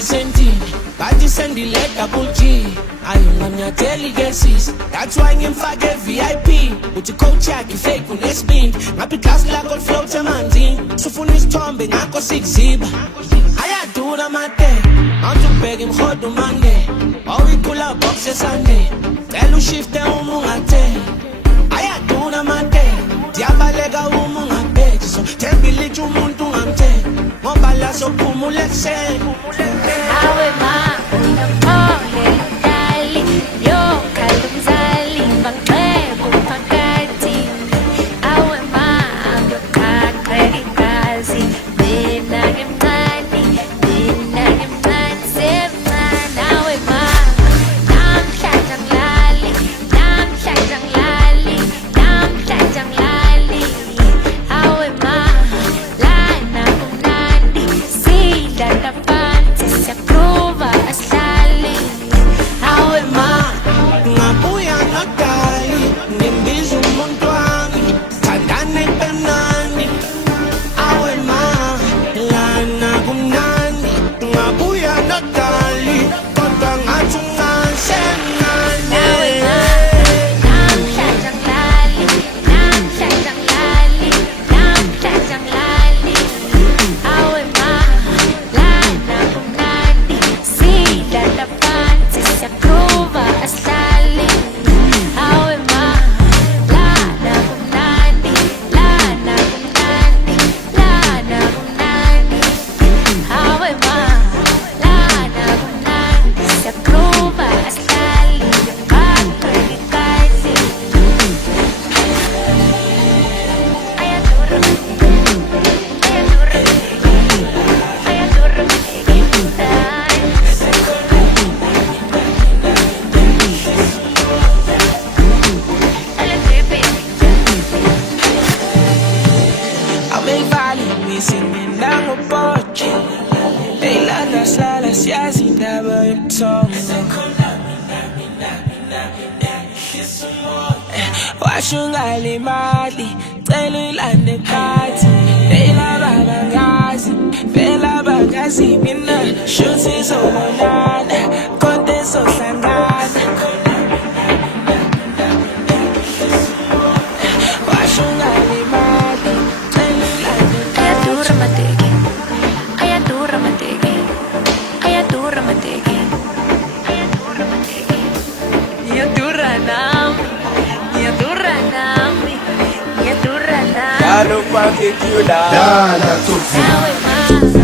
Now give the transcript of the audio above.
sending, but you send the double G. I am your daily guesses. That's why I'm fucking VIP. With your coach, I can fake when it's been. I be class like on float a man team. So for this tombing, I go 6 zip. I do the matter. I'm to beg him hard to Monday. All we pull out boxes Sunday. Tell you shift the umungate. I do the matter. Diabalega umungate. So tell me little muntu ante. Mobala so pumulekse. Awe ma, oh dali, yo kalumzali, bangcebo phakathi. Awe ma, yo kakrekazi, mina ngemncane semncane. Awe ma, namhlanje angilali, awe ma, lana kumnandi, sidlala phansi siyaprova asihlali. Awe ma, ngabuya nodali, ngimbiza umuntu wami, thandane benani. Awe ma, lana kumnandi, ngabuya nodali, kodwa ngathi ungasemnandi. awe ma, namhlanje angilali, awe ma, lana kumnandi, sidlala phansi siyaprova asihlali. Awe ma, lana kumnandi, awe ma, lana kumnandi, siyaprova asihlali. Kakrekazi, ayadura, Amevali missing down a porch. They let us yes, he never talk. Washungali mali, telulande kati. They love bagazi, mina, shooting so banana, content so sangana. Washungali mali, telulande ayadura mategi, ayadura mategi, ayadura mategi, ayadura nami, Dlala Thukzin. awe ma.